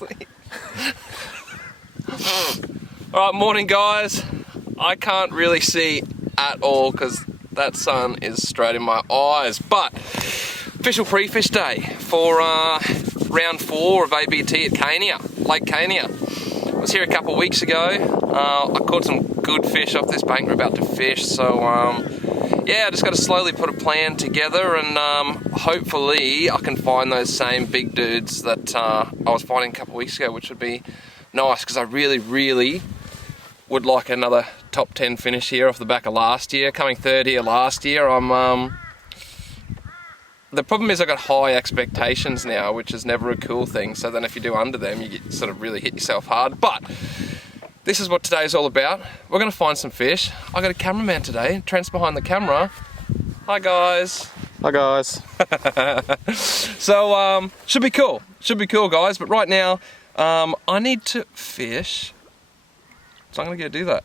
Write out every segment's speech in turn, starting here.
Seriously. Alright, morning guys. I can't really see at all because that sun is straight in my eyes, but official pre-fish day for round 4 of ABT at Cania, Lake Cania. I was here a couple of weeks ago. I caught some good fish off this bank we're about to fish, so yeah, I just got to slowly put a plan together and hopefully I can find those same big dudes that I was finding a couple of weeks ago, which would be nice because I really would like another top 10 finish here off the back of last year. Coming third here last year, the problem is I got high expectations now, which is never a cool thing. So then if you do under them, you get, sort of really hit yourself hard. But this is what today's all about. We're gonna find some fish. I got a cameraman today. Trent's behind the camera. Hi guys. Hi guys. So should be cool. Should be cool, guys. But right now, I need to fish. So I'm gonna go do that.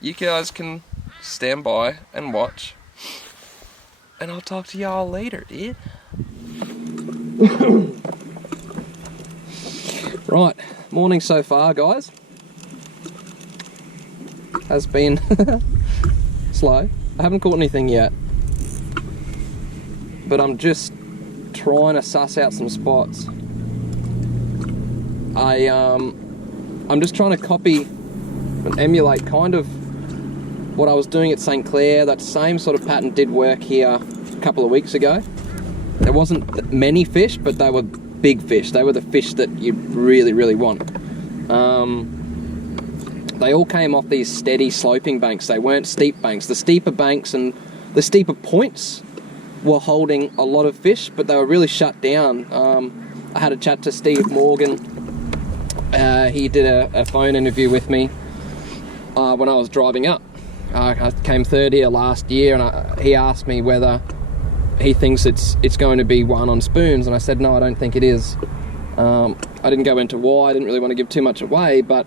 You guys can stand by and watch. And I'll talk to y'all later, dude. Right, morning so far, guys. Has been slow. I haven't caught anything yet. But I'm just trying to suss out some spots. I'm just trying to copy and emulate kind of what I was doing at St. Clair. That same sort of pattern did work here a couple of weeks ago. There wasn't many fish, but they were big fish. They were the fish that you really want. They all came off these steady sloping banks. They weren't steep banks. The steeper banks and the steeper points were holding a lot of fish, but they were really shut down. I had a chat to Steve Morgan. He did a phone interview with me when I was driving up. I came third here last year, and he asked me whether he thinks it's going to be one on spoons, and I said no, I don't think it is. I didn't go into why. I didn't really want to give too much away, but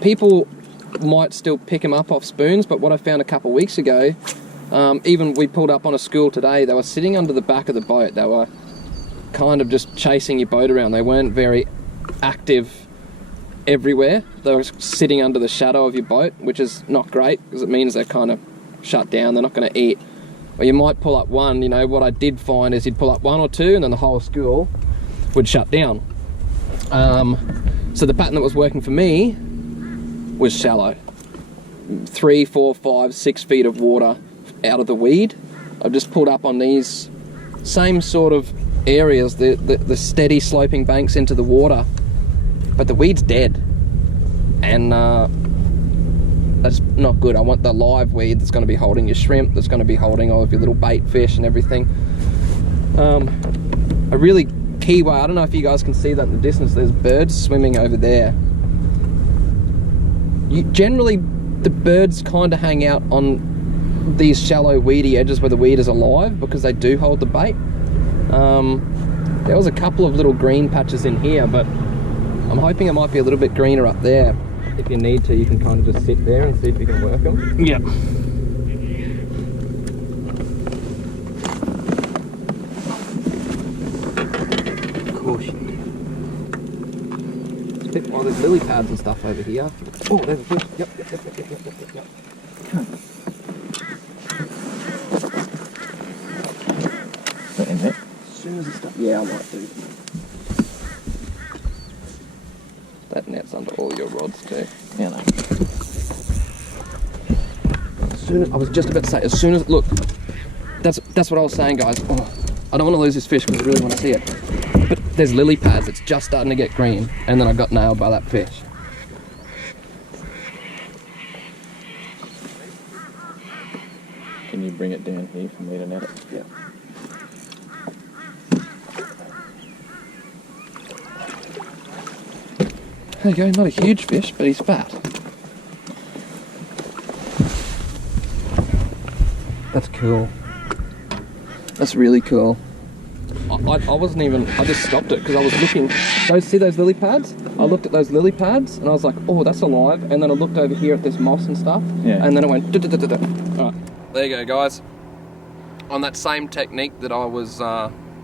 people might still pick them up off spoons. But what I found a couple of weeks ago, even we pulled up on a school today, they were sitting under the back of the boat. They were kind of just chasing your boat around. They weren't very active everywhere. They were sitting under the shadow of your boat, which is not great because it means they're kind of shut down. They're not going to eat. Or you might pull up one. You know, what I did find is you'd pull up one or two and then the whole school would shut down. So the pattern that was working for me was shallow. 3, 4, 5, 6 feet of water out of the weed. I've just pulled up on these same sort of areas, the steady sloping banks into the water, but the weed's dead, and that's not good. I want the live weed that's going to be holding your shrimp, that's going to be holding all of your little bait fish and everything. A really key way, I don't know if you guys can see that in the distance, there's birds swimming over there. Generally the birds kind of hang out on these shallow weedy edges where the weed is alive because they do hold the bait. There was a couple of little green patches in here, but I'm hoping it might be a little bit greener up there. If you need to, you can kind of just sit there and see if you can work them. Yeah. Oh, there's lily pads and stuff over here. Oh, there's a fish. Yep. In there. As soon as it's done, yeah, I might do. That net's under all your rods too. Yeah, no. I was just about to say, as soon as, look, that's what I was saying, guys. Oh, I don't want to lose this fish because I really want to see it. But there's lily pads, it's just starting to get green, and then I got nailed by that fish. Can you bring it down here for me to net it? Yeah. There you go, not a huge fish, but he's fat. That's cool. That's really cool. I wasn't even, I just stopped it because I was looking, see those lily pads? I looked at those lily pads and I was like, oh, that's alive. And then I looked over here at this moss and stuff. Yeah. And then it went, All right. There you go, guys. On that same technique that I was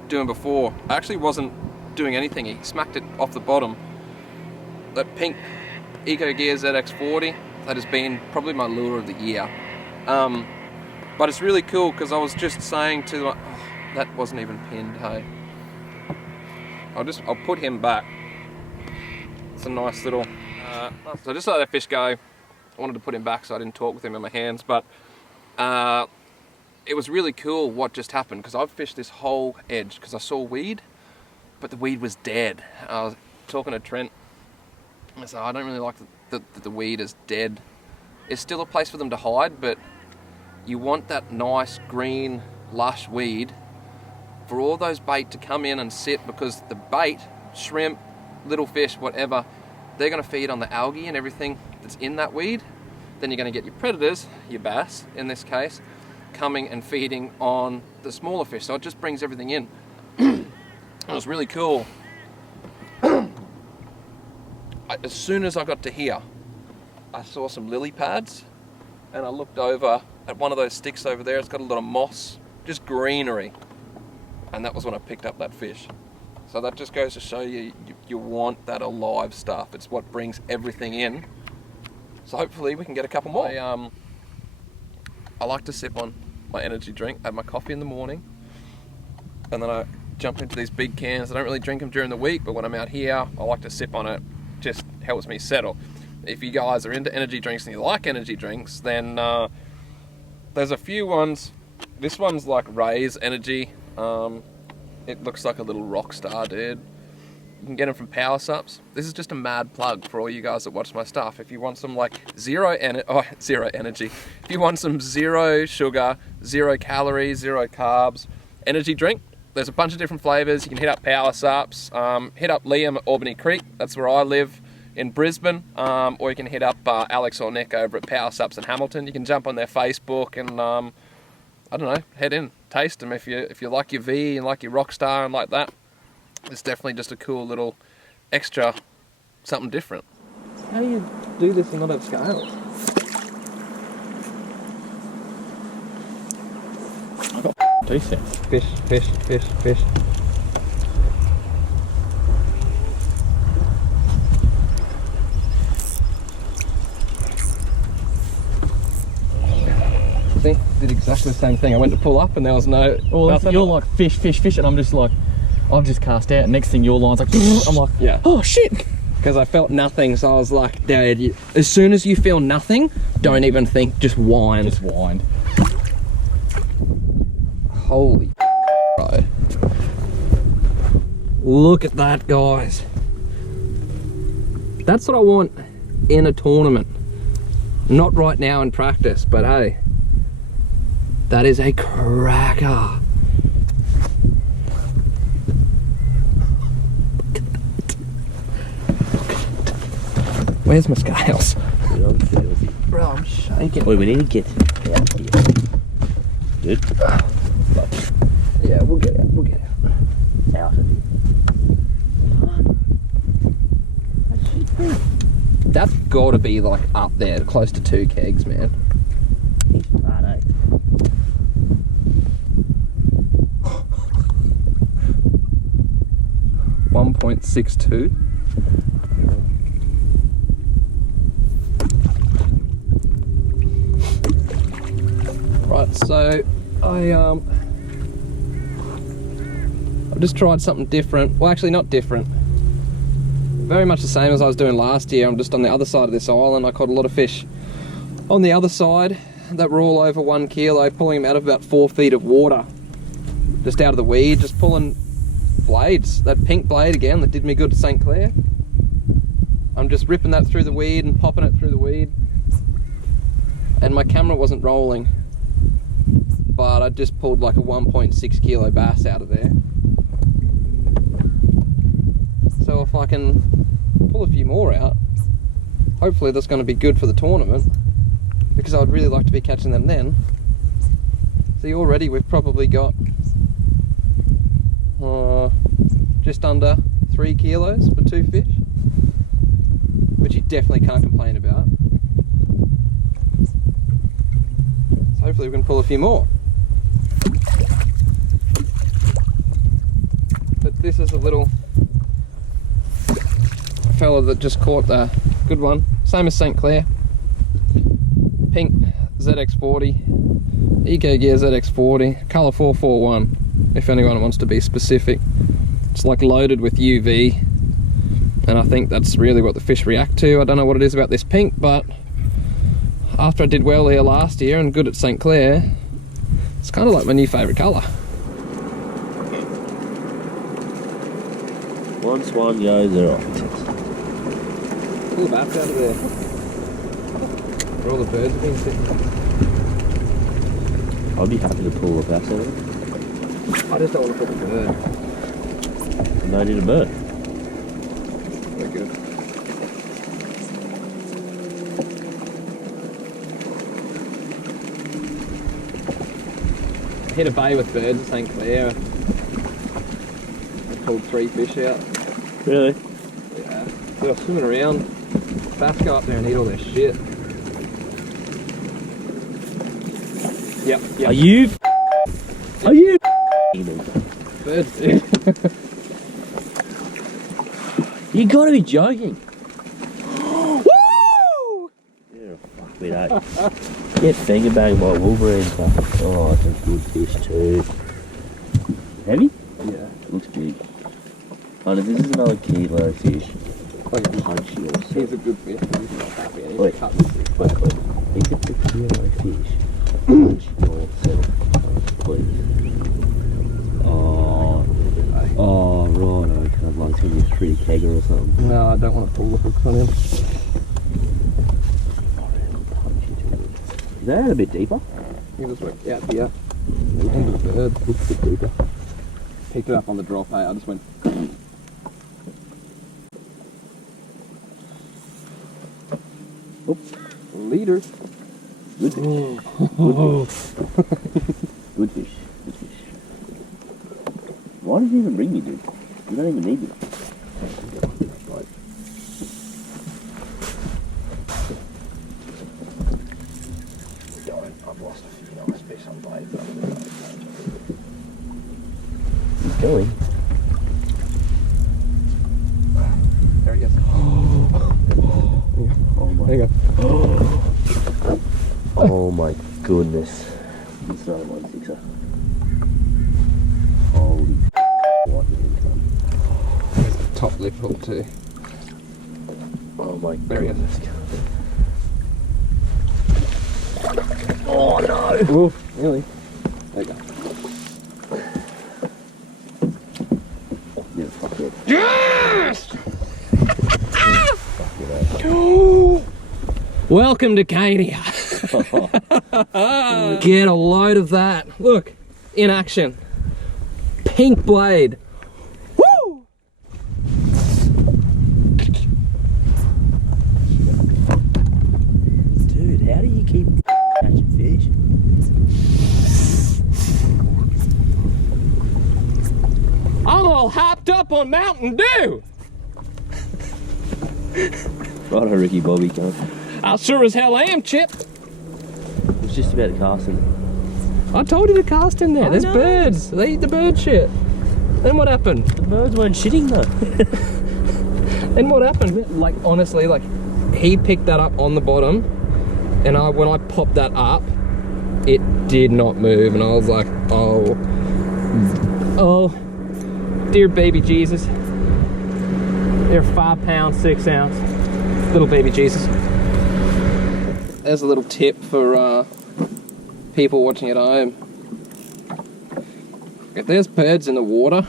doing before, I actually wasn't doing anything. He smacked it off the bottom. That pink Eco Gear ZX40, that has been probably my lure of the year. But it's really cool because I was just saying to them, oh, that wasn't even pinned, hey. I'll put him back. It's a nice little, so I just let that fish go. I wanted to put him back so I didn't talk with him in my hands, but it was really cool what just happened because I've fished this whole edge because I saw weed, but the weed was dead. I was talking to Trent, I said, I don't really like the weed is dead. It's still a place for them to hide, but you want that nice green lush weed for all those bait to come in and sit, because the bait, shrimp, little fish, whatever, they're going to feed on the algae and everything that's in that weed. Then you're going to get your predators, your bass in this case, coming and feeding on the smaller fish. So it just brings everything in. It was really cool. As soon as I got to here, I saw some lily pads, and I looked over at one of those sticks over there. It's got a lot of moss, just greenery, and that was when I picked up that fish. So that just goes to show you, you want that alive stuff. It's what brings everything in. So hopefully we can get a couple more. I like to sip on my energy drink, have my coffee in the morning, and then I jump into these big cans. I don't really drink them during the week, but when I'm out here, I like to sip on it. Just helps me settle. If you guys are into energy drinks and you like energy drinks, then there's a few ones. This one's like Ray's Energy. It looks like a little rock star, dude. You can get them from Power Sups. This is just a mad plug for all you guys that watch my stuff. If you want some like zero energy. If you want some zero sugar, 0 calories, 0 carbs energy drink, there's a bunch of different flavors. You can hit up Power Sups, hit up Liam at Albany Creek. That's where I live in Brisbane. Or you can hit up Alex or Nick over at Power Sups in Hamilton. You can jump on their Facebook and I don't know, head in, taste them. If you like your V and like your Rockstar and like that, it's definitely just a cool little extra something different. How do you do this and not have scales? I've got 2 cents. Fish, fish, fish, fish. See, did exactly the same thing. I went to pull up and there was no... Well, you're like fish, fish, fish, and I'm just like, I've just cast out. Next thing your line's like, I'm like, yeah. Oh shit. Because I felt nothing, so I was like, dude, as soon as you feel nothing, don't even think, just wind. Just wind. Holy bro. Look at that, guys. That's what I want in a tournament. Not right now in practice, but hey, that is a cracker. Where's my scales? Bro, I'm shaking. Wait, we need to get out here. Good. Yeah, we'll get out, we'll get out. Out of here. That's got to be like up there, close to 2 kegs, man. He's right, eh? .62. Right, so I've just tried something different. Well, actually not different. Very much the same as I was doing last year. I'm just on the other side of this island. I caught a lot of fish on the other side that were all over 1 kilo, pulling them out of about 4 feet of water. Just out of the weed, just pulling blades. That pink blade again that did me good to St. Clair. I'm just ripping that through the weed and popping it through the weed. And my camera wasn't rolling, but I just pulled like a 1.6 kilo bass out of there. So if I can pull a few more out, hopefully that's going to be good for the tournament, because I'd really like to be catching them then. See, already we've probably got just under 3 kilos for 2 fish, which you definitely can't complain about. So hopefully we can pull a few more. But this is a little fella that just caught the good one. Same as St. Clair. Pink ZX40. Eco Gear ZX40. Colour 441. If anyone wants to be specific. It's like loaded with UV. And I think that's really what the fish react to. I don't know what it is about this pink, but after I did well here last year and good at St. Clair, it's kind of like my new favourite colour. Once one goes, they're off. Pull the bass out of there. Where all the birds have been sitting. I'd be happy to pull the bass out of it. I just don't want to put the bird. No need a bird. They're good. I hit a bay with birds at St. Clair. I pulled 3 fish out. Really? Yeah. They were swimming around. Bass go up there and eat all their shit. Yep. Are you? Are you? Birds do. You gotta be joking. Woo! Yeah, fuck me that. Get finger banged by Wolverine stuff. Oh, it's a good fish too. Heavy? Yeah. Looks big. And if this is another kilo fish, Like, punch yourself. he's a good fish, but he's not happy. And Wait. he's cut this thing. Wait. If it's a kilo fish, punch yourself. Please. Oh, right, okay. I'd like to be a pretty kegger or something. No, I don't want to pull the hooks on him. Is that a bit deeper? He was out here. Into the bird. Looks a bit deeper. Picked it up on the drop, hey, I just went. Oop. Leader. Good fish. Good fish. Good fish. Why did you even bring me, dude? You don't even need me. I've lost a few nice fish on blade, but He's going. there he goes. Oh my. There you go. Oh my goodness. It's not a 1/6er. Holy what Top lip hook too. Oh my There he goodness. goes. Oh no! Oof, really? There you go. Yeah, fuck it. Yes! Fuck it. Welcome to Cania. Get a load of that. Look, in action. Pink blade. Woo! Dude, how do you keep catching fish? I'm all hopped up on Mountain Dew. Righto, Ricky Bobby, cunt. I sure as hell am, Chip. I was just about to cast him. I told you to cast in there. I There's know. birds. They eat the bird shit. Then what happened? The birds weren't shitting though. Then what happened? Like, honestly, like, he picked that up on the bottom, and when I popped that up, it did not move, and I was like, oh, dear baby Jesus. They're 5 pounds, 6 ounce. Little baby Jesus. There's a little tip for people watching at home. If there's birds in the water,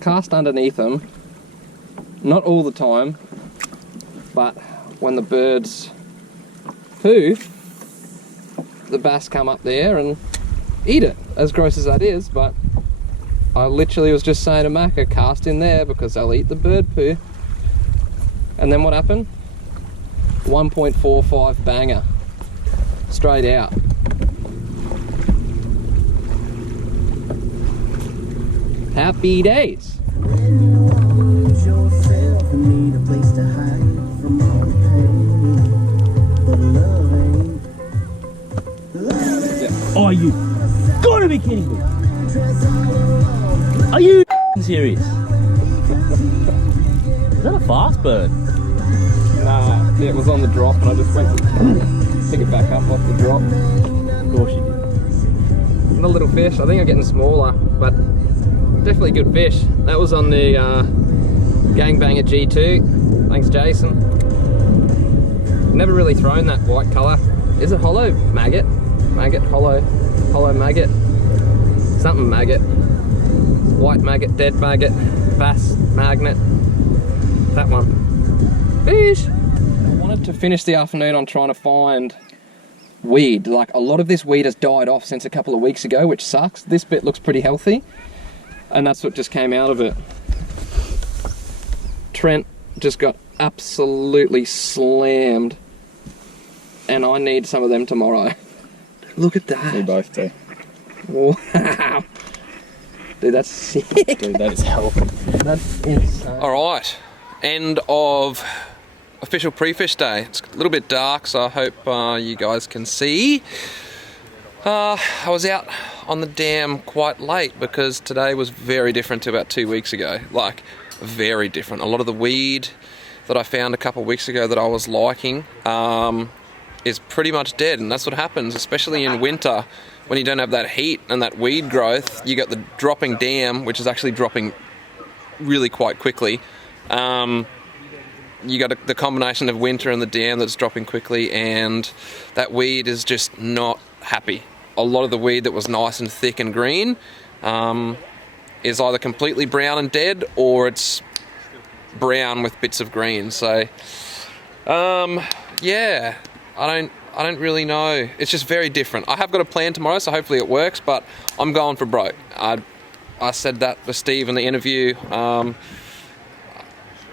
cast underneath them. Not all the time, but when the birds poo, the bass come up there and eat it. As gross as that is, but I literally was just saying to Macca, cast in there because they'll eat the bird poo. And then what happened? 1.45 banger. Straight out. Happy days. Oh, you gotta be kidding me! Are you serious? that a fast bird? Nah, it was on the drop and I just went to pick it back up off the drop. Of course you did. Not a little fish, I think I'm getting smaller, but definitely good fish. That was on the Gangbanger G2. Thanks, Jason. Never really thrown that white colour. Is it hollow? Maggot? Maggot, hollow maggot. Something maggot. White maggot, dead maggot, bass magnet. That one. Fish! I wanted to finish the afternoon on trying to find weed. Like, a lot of this weed has died off since a couple of weeks ago, which sucks. This bit looks pretty healthy, and that's what just came out of it. Trent just got absolutely slammed, and I need some of them tomorrow. Look at that. We both do. Wow. Dude, that's sick. Dude, that is healthy. That's insane. Alright, end of official pre-fish day. It's a little bit dark, so I hope you guys can see. I was out on the dam quite late because today was very different to about 2 weeks ago. Like, very different. A lot of the weed that I found a couple of weeks ago that I was liking is pretty much dead, and that's what happens, especially in winter. When you don't have that heat and that weed growth, you got the dropping dam, which is actually dropping really quite quickly. You got the combination of winter and the dam that's dropping quickly, and that weed is just not happy. A lot of the weed that was nice and thick and green is either completely brown and dead, or it's brown with bits of green. So, yeah, I don't really know. It's just very different. I have got a plan tomorrow, so hopefully it works, but I'm going for broke. I said that for Steve in the interview.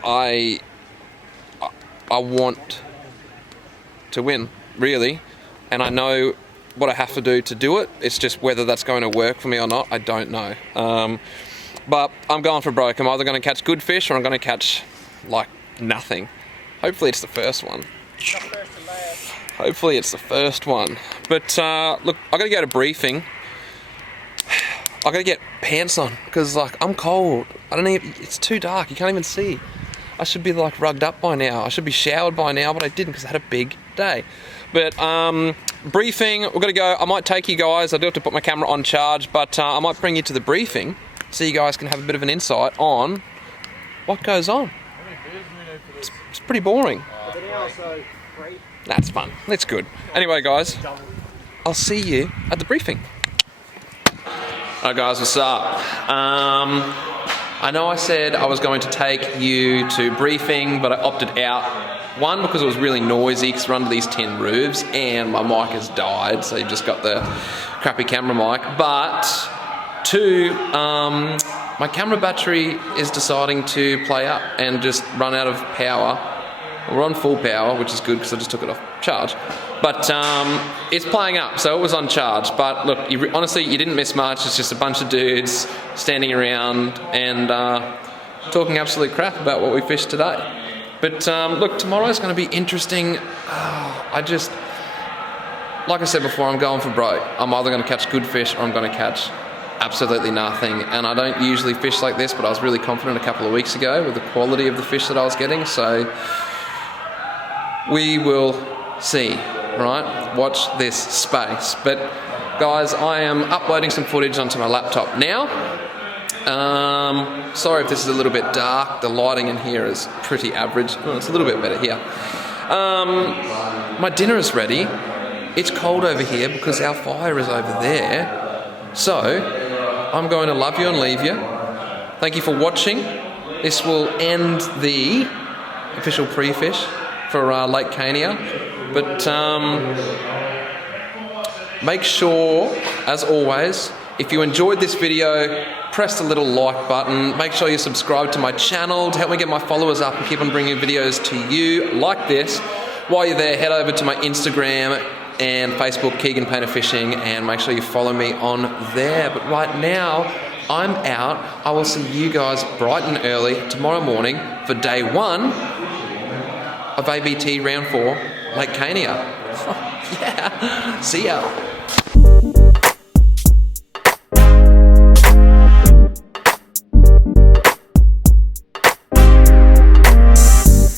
I want to win, really, and I know what I have to do it. It's just whether that's going to work for me or not, I don't know. But I'm going for broke. I'm either going to catch good fish or I'm going to catch, like, nothing. Hopefully it's the first one. Hopefully it's the first one. But look, I gotta go to briefing. I gotta get pants on because, like, I'm cold. I don't even. It's too dark. You can't even see. I should be like rugged up by now. I should be showered by now, but I didn't because I had a big day. But briefing. We're gonna go. I might take you guys. I do have to put my camera on charge, but I might bring you to the briefing so you guys can have a bit of an insight on what goes on. It's pretty boring. That's fun. That's good. Anyway, guys, I'll see you at the briefing. Alright, guys, what's up? I know I said I was going to take you to briefing, but I opted out. One, because it was really noisy, because we're under these tin roofs, and my mic has died, so you've just got the crappy camera mic. But two, my camera battery is deciding to play up and just run out of power. We're on full power, which is good because I just took it off charge. But it's playing up, so it was on charge. But look, honestly, you didn't miss much. It's just a bunch of dudes standing around and talking absolute crap about what we fished today. But look, tomorrow's going to be interesting. Like I said before, I'm going for broke. I'm either going to catch good fish or I'm going to catch absolutely nothing. And I don't usually fish like this, but I was really confident a couple of weeks ago with the quality of the fish that I was getting. So we will see, right? Watch this space. But guys, I am uploading some footage onto my laptop now. Sorry if this is a little bit dark. The lighting in here is pretty average. Oh, it's a little bit better here. My dinner is ready. It's cold over here because our fire is over there. So I'm going to love you and leave you. Thank you for watching. This will end the official pre-fish for Lake Cania, but make sure, as always, if you enjoyed this video, press the little like button. Make sure you subscribe to my channel to help me get my followers up and keep on bringing videos to you like this. While you're there, head over to my Instagram and Facebook, Keeghan Painter Fishing, and make sure you follow me on there. But right now, I'm out. I will see you guys bright and early tomorrow morning for day 1 of ABT round 4, Lake Cania. Yeah, see ya.